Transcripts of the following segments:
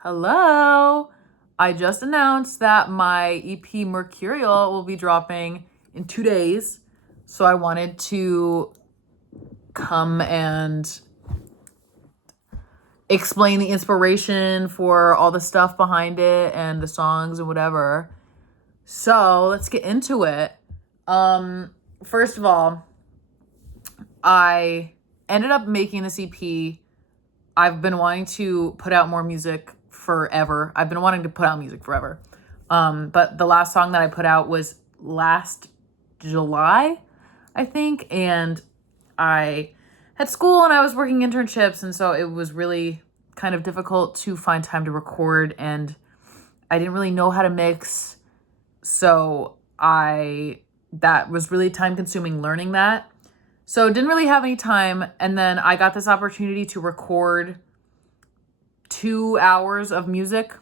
Hello. I just announced that my EP Mercurial will be dropping in 2 days. So I wanted to come and explain the inspiration for all the stuff behind it and the songs and whatever. So let's get into it. First of all, I ended up making this EP. I've been wanting to put out more music forever. I've been wanting to put out music forever. But the last song that I put out was last July, I think. And I had school and I was working internships. And so it was really kind of difficult to find time to record. And I didn't really know how to mix. So that was really time consuming learning that. So didn't really have any time. And then I got this opportunity to record 2 hours of music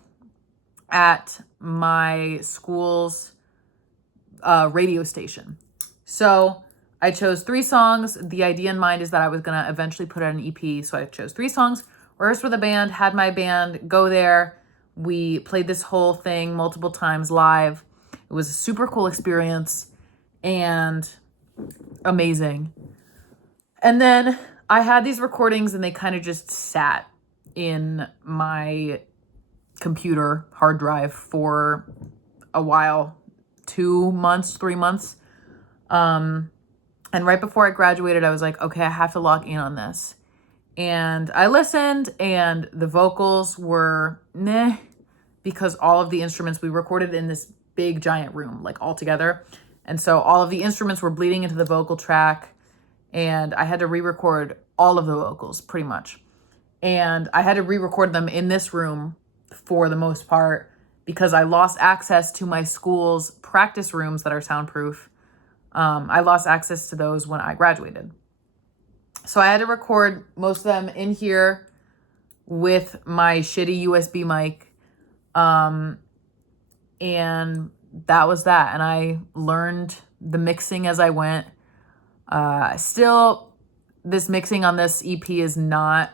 at my school's radio station. So I chose 3 songs. The idea in mind is that I was going to eventually put out an EP. So I chose 3 songs, rehearsed with a band, had my band go there. We played this whole thing multiple times live. It was a super cool experience and amazing. And then I had these recordings and they kind of just sat in my computer hard drive for a while, 2 months, 3 months. And right before I graduated, I was like, okay, I have to lock in on this. And I listened and the vocals were meh because all of the instruments we recorded in this big giant room, like all together. And so all of the instruments were bleeding into the vocal track. And I had to re-record all of the vocals pretty much. And I had to re-record them in this room for the most part because I lost access to my school's practice rooms that are soundproof. I lost access to those when I graduated. So I had to record most of them in here with my shitty USB mic. And that was that. And I learned the mixing as I went. Still, this mixing on this EP is not,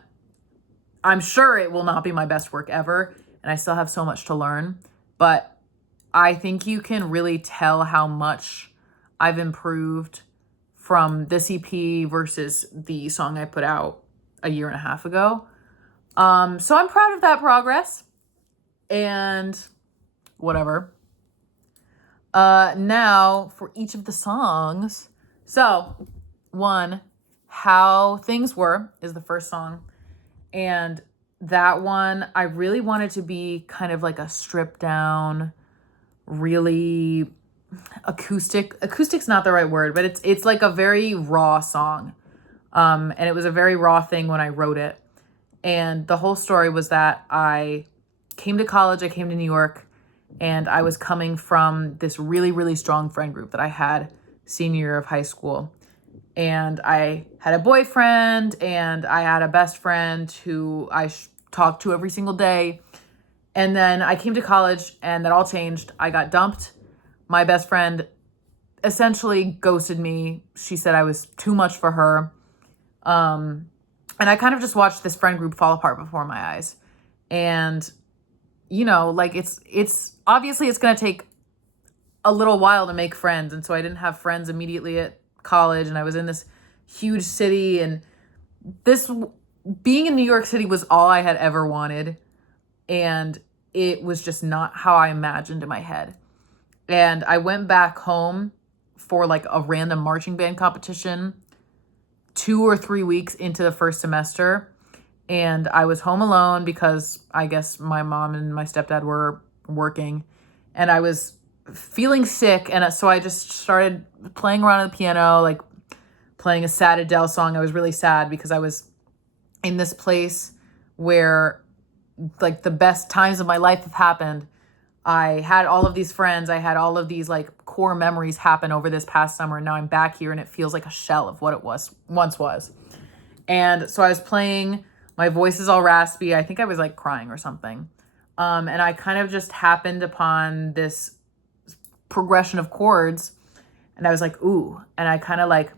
I'm sure it will not be my best work ever, and I still have so much to learn, but I think you can really tell how much I've improved from this EP versus the song I put out a year and a half ago. So I'm proud of that progress, and whatever. Now for each of the songs. So, 1, How Things Were is the first song. And that one, I really wanted to be kind of like a stripped down, really acoustic. Acoustic's not the right word, but it's like a very raw song. And it was a very raw thing when I wrote it. And the whole story was that I came to college, I came to New York, and I was coming from this really, really strong friend group that I had senior year of high school. And I had a boyfriend and I had a best friend who I talked to every single day. And then I came to college and that all changed. I got dumped. My best friend essentially ghosted me. She said I was too much for her. And I kind of just watched this friend group fall apart before my eyes. And, you know, like it's obviously it's going to take a little while to make friends. And so I didn't have friends immediately at college, and I was in this huge city, and this being in New York City was all I had ever wanted. And it was just not how I imagined in my head. And I went back home for like a random marching band competition 2 or 3 weeks into the first semester. And I was home alone because I guess my mom and my stepdad were working, and I was feeling sick. And so I just started playing around on the piano, like playing a sad Adele song. I was really sad because I was in this place where like the best times of my life have happened. I had all of these friends. I had all of these like core memories happen over this past summer. And now I'm back here and it feels like a shell of what it once was. And so I was playing, my voice is all raspy. I think I was like crying or something. And I kind of just happened upon this progression of chords and I was like, ooh. And I kind of like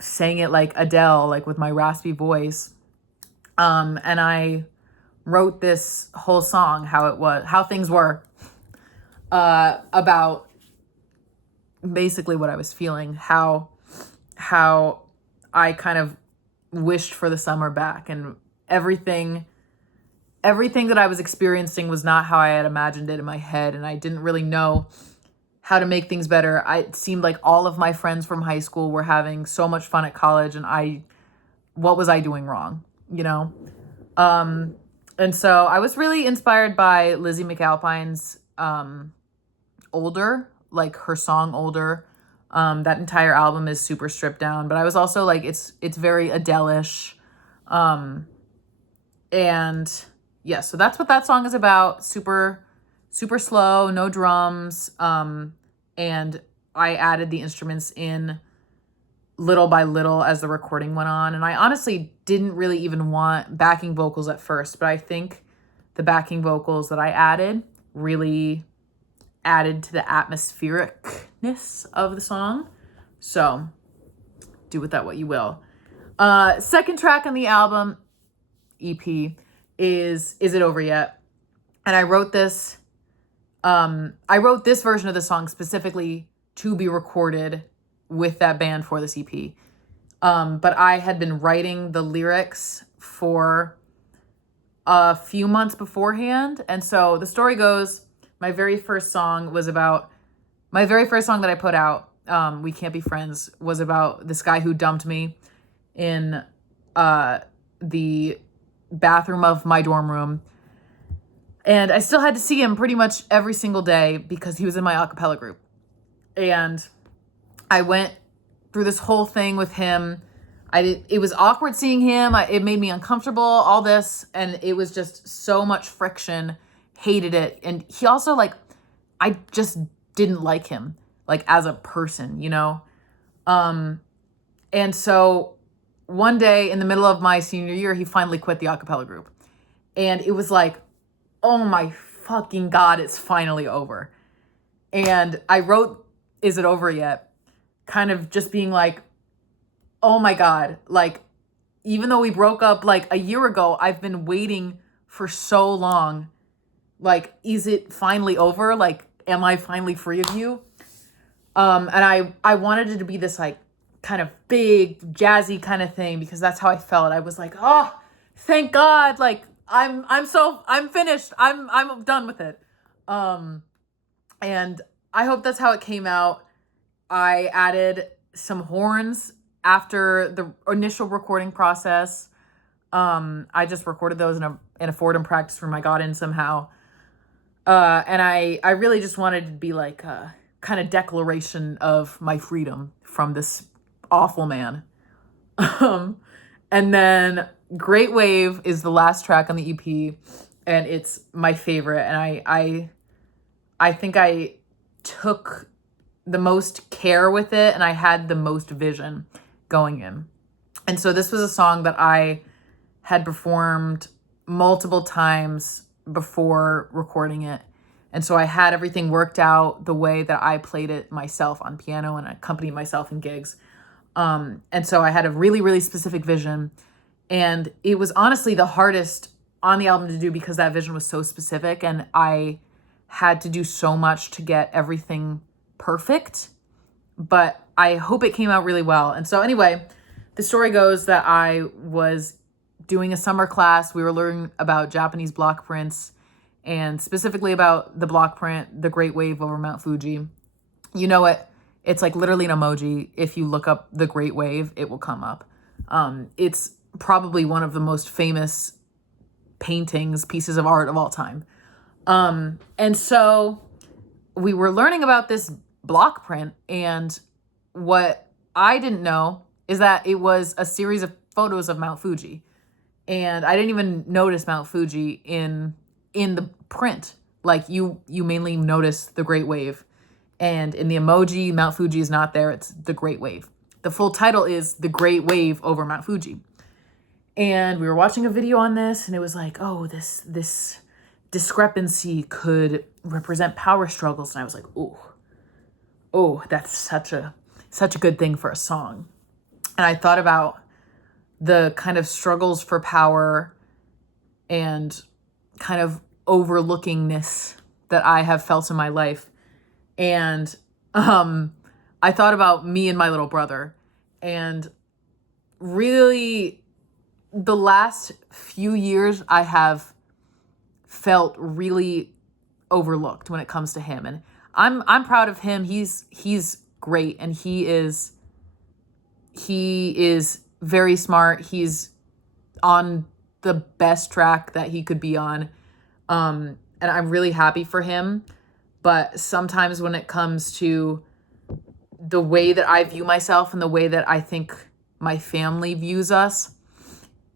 sang it like Adele, like with my raspy voice. And I wrote this whole song, how things were, about basically what I was feeling, how I kind of wished for the summer back, and everything that I was experiencing was not how I had imagined it in my head, and I didn't really know how to make things better. It seemed like all of my friends from high school were having so much fun at college, and what was I doing wrong, you know? And so I was really inspired by Lizzie McAlpine's Older, like her song Older. That entire album is super stripped down, but I was also like, it's very Adele-ish. And yeah, so that's what that song is about. Super, super slow, no drums. And I added the instruments in little by little as the recording went on. And I honestly didn't really even want backing vocals at first, but I think the backing vocals that I added really added to the atmosphericness of the song. So do with that what you will. Second track on the album, EP, is It Over Yet? And I wrote this version of the song specifically to be recorded with that band for this EP. But I had been writing the lyrics for a few months beforehand. And so the story goes, my very first song that I put out, We Can't Be Friends, was about this guy who dumped me in the bathroom of my dorm room. And I still had to see him pretty much every single day because he was in my a cappella group. And I went through this whole thing with him. It was awkward seeing him. It made me uncomfortable, all this. And it was just so much friction. Hated it. And he also, like, I just didn't like him, like, as a person, you know? And so one day in the middle of my senior year, he finally quit the a cappella group. And it was like, oh my fucking God, it's finally over. And I wrote, Is It Over Yet? Kind of just being like, oh my God, like, even though we broke up like a year ago, I've been waiting for so long. Like, is it finally over? Like, am I finally free of you? And I wanted it to be this like kind of big jazzy kind of thing because that's how I felt. I was like, oh, thank God. Like, I'm finished. I'm done with it. And I hope that's how it came out. I added some horns after the initial recording process. I just recorded those in a Fordham practice room I got in somehow. And I really just wanted to be like a kind of declaration of my freedom from this awful man. And then Great Wave is the last track on the EP, and it's my favorite. And I think I took the most care with it, and I had the most vision going in. And so this was a song that I had performed multiple times before recording it. And so I had everything worked out the way that I played it myself on piano and accompanied myself in gigs. And so I had a really, really specific vision. And it was honestly the hardest on the album to do because that vision was so specific. And I had to do so much to get everything perfect. But I hope it came out really well. And so anyway, the story goes that I was doing a summer class. We were learning about Japanese block prints and specifically about the block print, the Great Wave over Mount Fuji. You know it. It's like literally an emoji. If you look up the Great Wave, it will come up. It's probably one of the most famous pieces of art of all time. And so we were learning about this block print, and what I didn't know is that it was a series of photos of Mount Fuji. And I didn't even notice Mount Fuji in the print. Like you mainly notice the Great Wave. And in the emoji, Mount Fuji is not there. It's the Great Wave. The full title is The Great Wave over Mount Fuji. And we were watching a video on this, and it was like, oh, this discrepancy could represent power struggles. And I was like, oh, that's such a good thing for a song. And I thought about the kind of struggles for power and kind of overlookingness that I have felt in my life. And I thought about me and my little brother, and really the last few years I have felt really overlooked when it comes to him. And I'm proud of him. He's great, and he is very smart. He's on the best track that he could be on. And I'm really happy for him. But sometimes when it comes to the way that I view myself and the way that I think my family views us,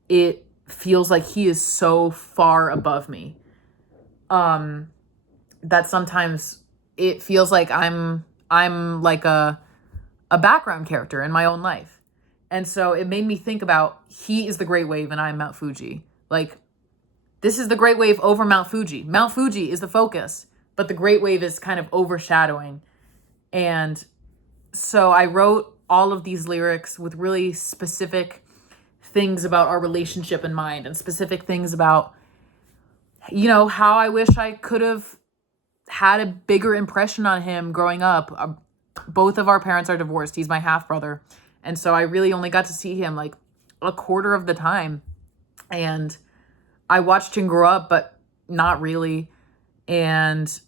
it feels like he is so far above me. That sometimes it feels like I'm like a background character in my own life. And so it made me think about, he is the Great Wave and I'm Mount Fuji. Like, this is the Great Wave over Mount Fuji. Mount Fuji is the focus, but the Great Wave is kind of overshadowing. And so I wrote all of these lyrics with really specific things about our relationship in mind, and specific things about, how I wish I could have had a bigger impression on him growing up. Both of our parents are divorced. He's my half brother. And so I really only got to see him like a quarter of the time. And I watched him grow up, but not really. And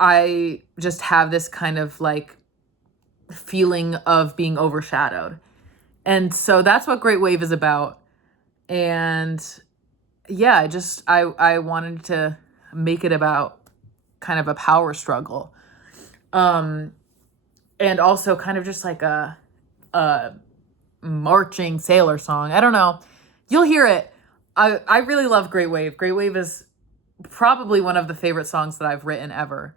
I just have this kind of like feeling of being overshadowed. And so that's what Great Wave is about. And yeah, I wanted to make it about kind of a power struggle. And also kind of just like a marching sailor song. I don't know. You'll hear it. I really love Great Wave. Great Wave is probably one of the favorite songs that I've written ever.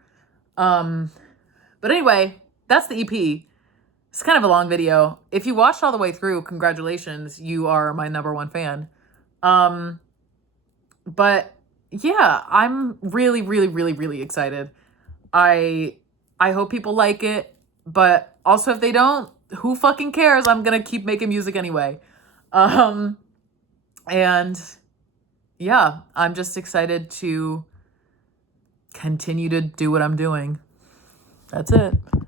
But anyway, that's the EP. It's kind of a long video. If you watched all the way through, congratulations. You are my #1 fan. But yeah, I'm really, really, really, really excited. I hope people like it, but also if they don't, who fucking cares? I'm gonna keep making music anyway. And yeah, I'm just excited to continue to do what I'm doing. That's it.